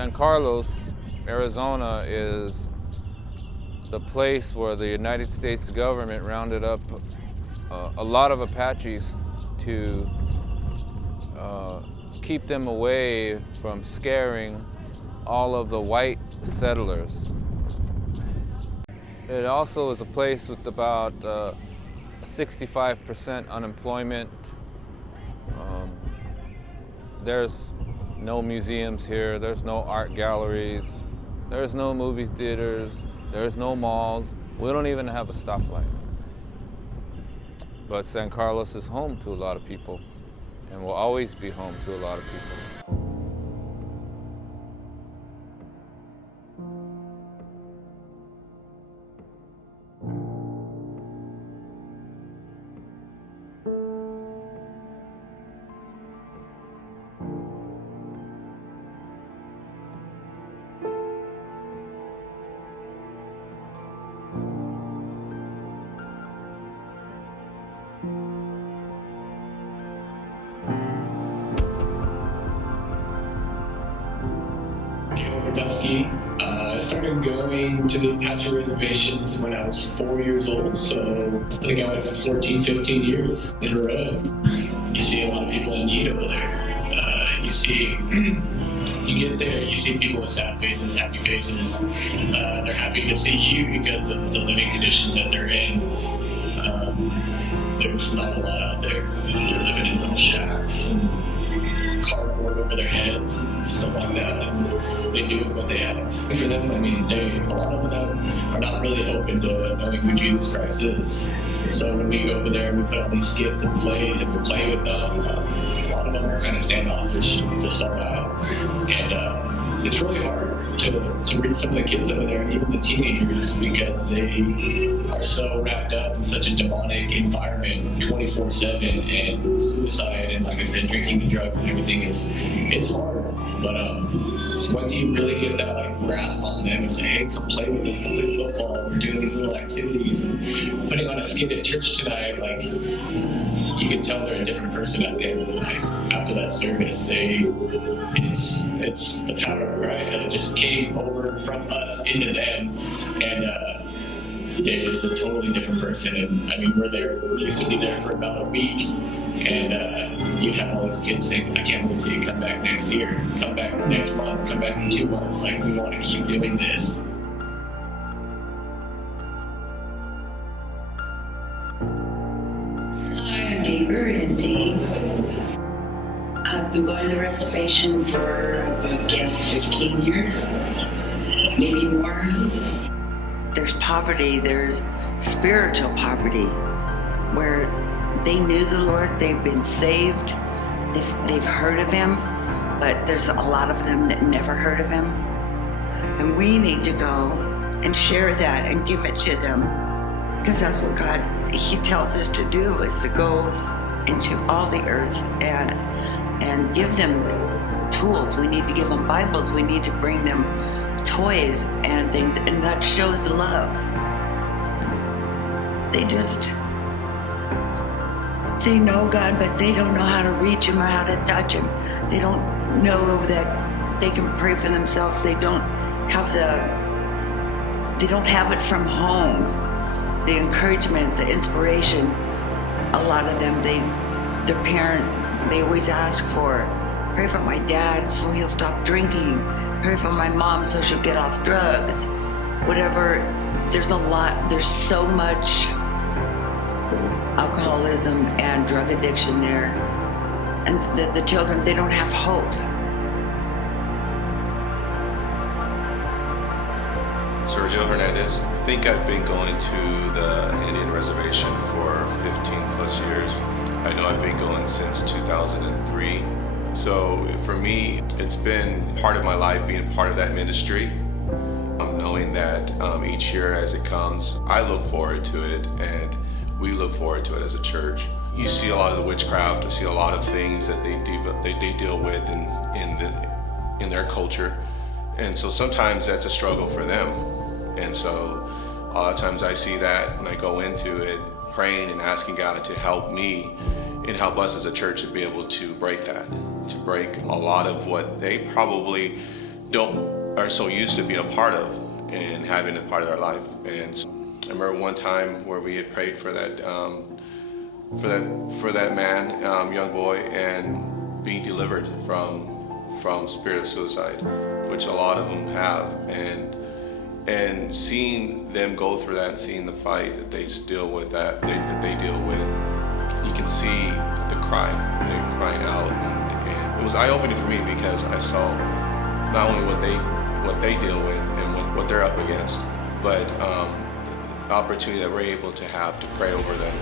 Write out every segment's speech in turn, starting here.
San Carlos, Arizona is the place where the United States government rounded up a lot of Apaches to keep them away from scaring all of the white settlers. It also is a place with about 65% unemployment. There's no museums here, there's no art galleries, there's no movie theaters, there's no malls. We don't even have a stoplight. But San Carlos is home to a lot of people and will always be home to a lot of people. I started going to the Apache reservations when I was 4 years old, so I think I went for 14, 15 years in a row. You see a lot of people in need over there. You get there, you see people with sad faces, happy faces. They're happy to see you because of the living conditions that they're in. There's not a lot out there. They're living in little shacks and cardboard over their heads and stuff like that. And they do with what they have. For them, I mean, a lot of them are not really open to knowing who Jesus Christ is. So when we go over there, we put all these skits and plays and we play with them. A lot of them are kind of standoffish to start out. And it's really hard to reach some of the kids over there and even the teenagers because they are so wrapped up in such a demonic environment 24/7 and suicide and, like I said, drinking and drugs and everything. It's hard. But once you really get that grasp on them and say, hey, come play with us, come play football, we're doing these little activities and putting on a skit at church tonight, you can tell they're a different person at the end of the night. After that service, it's the power of Christ that just came over from us into them, and they're just a totally different person. And I mean, we used to be there for about a week, and you'd have all these kids saying, I can't wait till you come back next year, come back next month, come back in 2 months, we want to keep doing this. I'm Gaber and Dee. I've been going to the reservation for, I guess, 15 years, maybe more. There's poverty, there's spiritual poverty, where they knew the Lord, they've been saved, they've heard of Him, but there's a lot of them that never heard of Him. And we need to go and share that and give it to them, because that's what God, He tells us to do, is to go into all the earth and give them tools. We need to give them Bibles, we need to bring them toys and things, and that shows love. They know God, but they don't know how to reach Him or how to touch Him. They don't know that they can pray for themselves. They don't have it from home. The encouragement, the inspiration. A lot of them, their parent, they always ask for, pray for my dad so he'll stop drinking. Pray for my mom so she'll get off drugs. Whatever, there's so much alcoholism and drug addiction there. And the children, they don't have hope. Sergio Hernandez. I think I've been going to the Indian reservation for 15 plus years. I know I've been going since 2003. So for me, it's been part of my life being part of that ministry. Knowing that each year as it comes, I look forward to it, and we look forward to it as a church. You see a lot of the witchcraft, you see a lot of things that they deal with in their culture. And so sometimes that's a struggle for them. And so a lot of times I see that when I go into it, praying and asking God to help me and help us as a church to be able to break that, to break a lot of what they probably are so used to being a part of and having a part of their life. And so I remember one time where we had prayed for that man, young boy, and being delivered from spirit of suicide, which a lot of them have, and seeing them go through that, and seeing the fight that they deal with, that they deal with, you can see the crying, they're crying out, and it was eye-opening for me because I saw not only what they deal with and what they're up against, but the opportunity that we're able to have to pray over them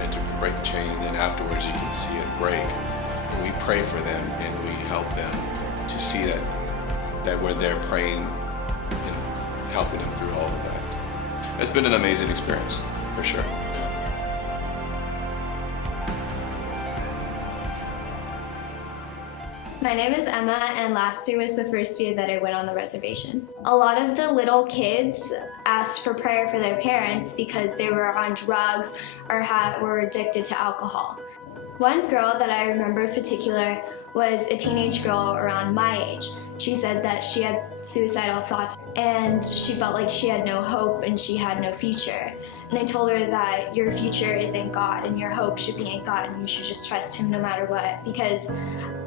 and to break the chain, and afterwards you can see it break. And we pray for them and we help them to see that we're there praying and helping them through all of that. It's been an amazing experience, for sure. My name is Emma, and last year was the first year that I went on the reservation. A lot of the little kids asked for prayer for their parents because they were on drugs or were addicted to alcohol. One girl that I remember in particular was a teenage girl around my age. She said that she had suicidal thoughts and she felt like she had no hope and she had no future. And I told her that your future is in God and your hope should be in God and you should just trust Him no matter what. Because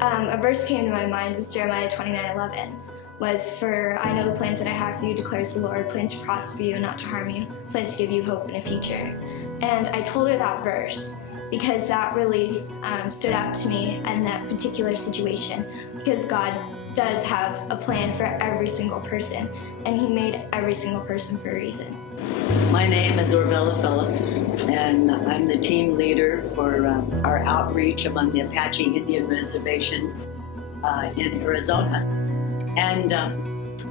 a verse came to my mind was Jeremiah 29:11. Was for, I know the plans that I have for you, declares the Lord, plans to prosper you and not to harm you, plans to give you hope and a future. And I told her that verse because that really stood out to me in that particular situation, because God does have a plan for every single person, and He made every single person for a reason. My name is Orvella Phillips, and I'm the team leader for our outreach among the Apache Indian reservations in Arizona. And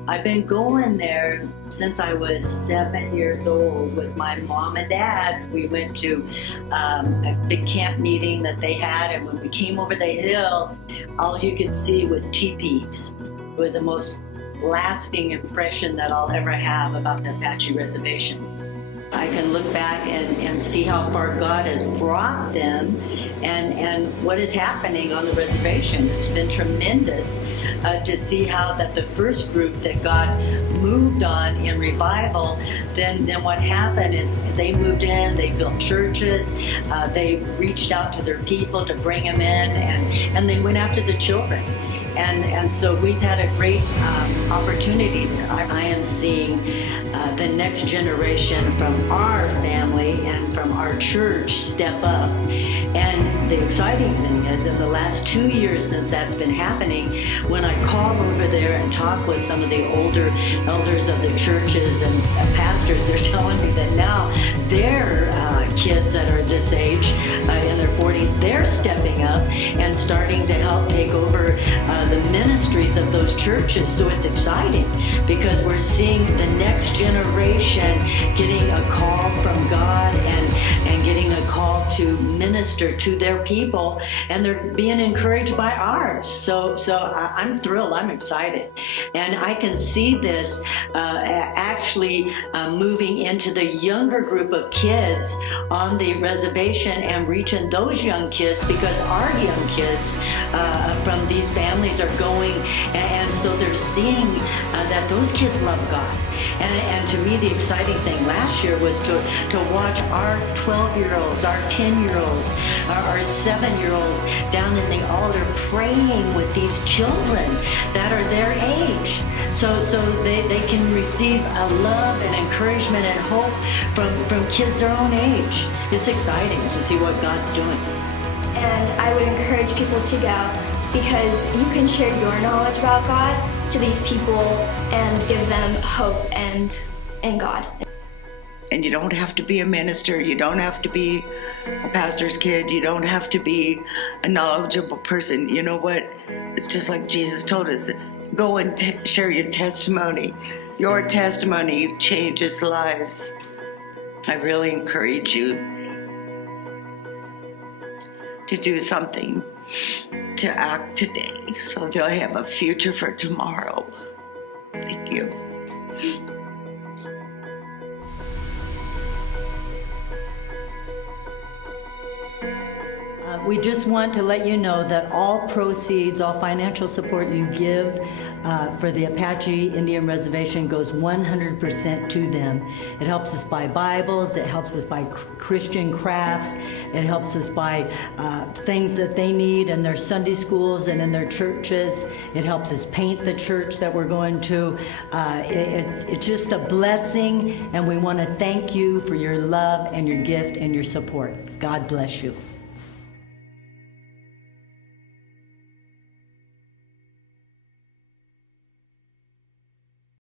I've been going there since I was 7 years old with my mom and dad. We went to a big camp meeting that they had, and when we came over the hill, all you could see was teepees. It was the most lasting impression that I'll ever have about the Apache Reservation. I can look back and see how far God has brought them and what is happening on the reservation. It's been tremendous to see how that the first group that God moved on in revival, then what happened is they moved in, they built churches, they reached out to their people to bring them in, and they went after the children. And so we've had a great opportunity there. I am seeing the next generation from our family and from our church step up. And the exciting thing is, in the last 2 years since that's been happening, when I call over there and talk with some of the older elders of the churches and pastors, they're telling me that now their kids that are this age, in their 40s, they're stepping up and starting to help take over the ministries of those churches. So it's exciting because we're seeing the next generation getting a call from God and getting a call to minister to their people, and they're being encouraged by ours. So I'm thrilled, I'm excited. And I can see this actually moving into the younger group of kids on the reservation and reaching those young kids, because our young kids from these families are going, and so they're seeing that those kids love God. And to me, the exciting thing last year was to watch our 12-year-olds, our 10-year-olds, our 7-year-olds down in the altar praying with these children that are their age. So they can receive a love and encouragement and hope from kids their own age. It's exciting to see what God's doing. And I would encourage people to go, because you can share your knowledge about God to these people and give them hope and in God. And you don't have to be a minister, you don't have to be a pastor's kid, you don't have to be a knowledgeable person. You know what? It's just like Jesus told us, go and share your testimony. Your testimony changes lives. I really encourage you to do something, to act today, so they'll have a future for tomorrow. Thank you. we just want to let you know that all proceeds, all financial support you give for the Apache Indian Reservation goes 100% to them. It helps us buy Bibles, it helps us buy Christian crafts, it helps us buy things that they need in their Sunday schools and in their churches. It helps us paint the church that we're going to. It's just a blessing, and we want to thank you for your love and your gift and your support. God bless you.